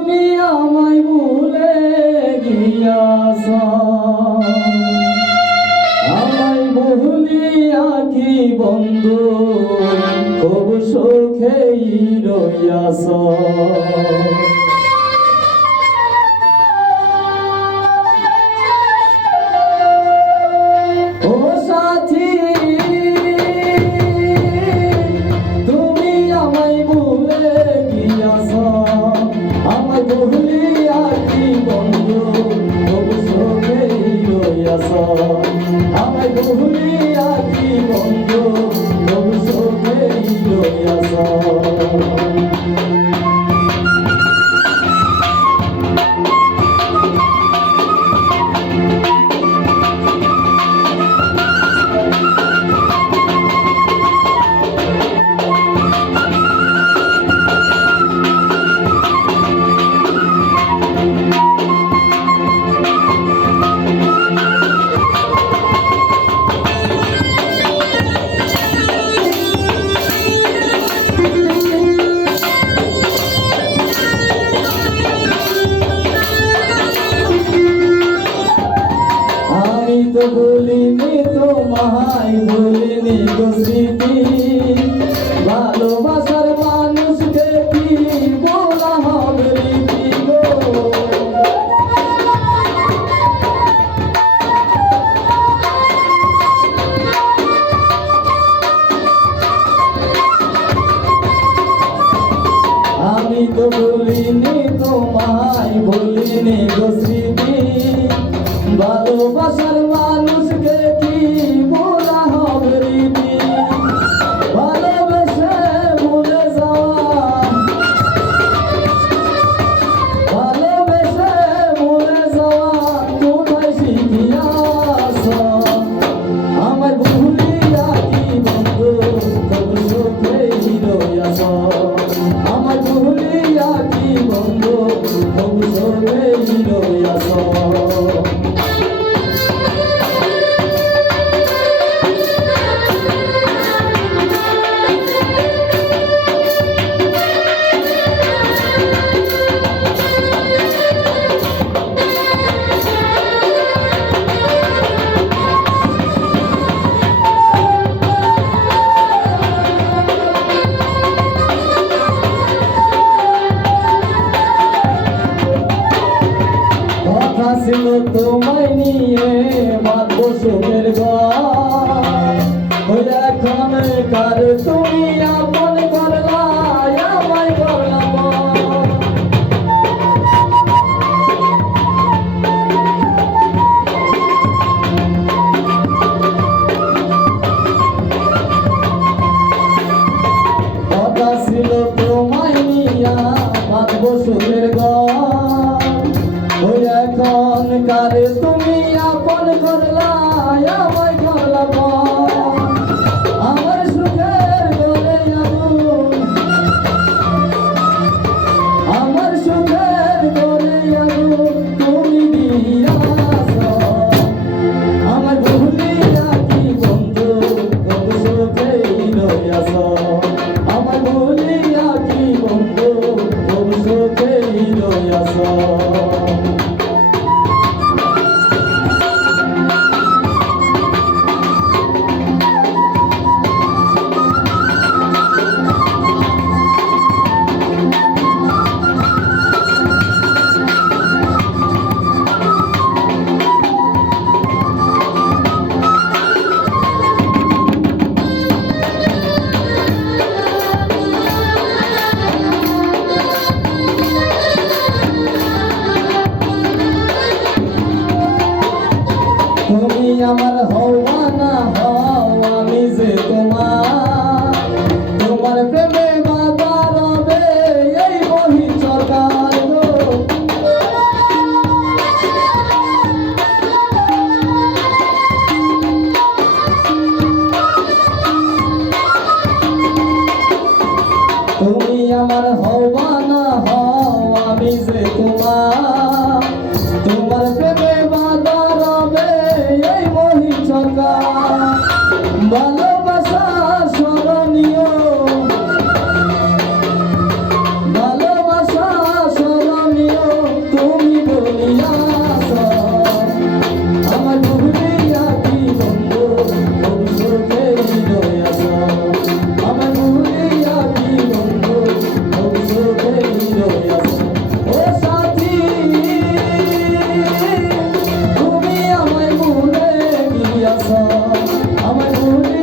তুমি আমায় ভুলে গিয়াছ। আমায় ভুলিয়া কি বন্ধু খুব সুখেই রইয়াছ। আমায় ভুলিয়া কি বন্ধু? তবু সবে রইয়াছ তো বলিনি তোমায় স্মৃতি। ভালোবাসার মানুষকে কি বলা হবে আমি তো বলিনি তোমায় বলিনি গো স্মৃতি। তোমায় নিয়ে মাত্র সুখের ঘর। এখন কার তুমি সুখেই আমার হওয়া না হও আমি যে তোমার। তোমার প্রেমে সরকার তুমি আমার হওয়া না আমি যে তোমার। তোমার প্রেমে বাধা রবে এই Come on, come on.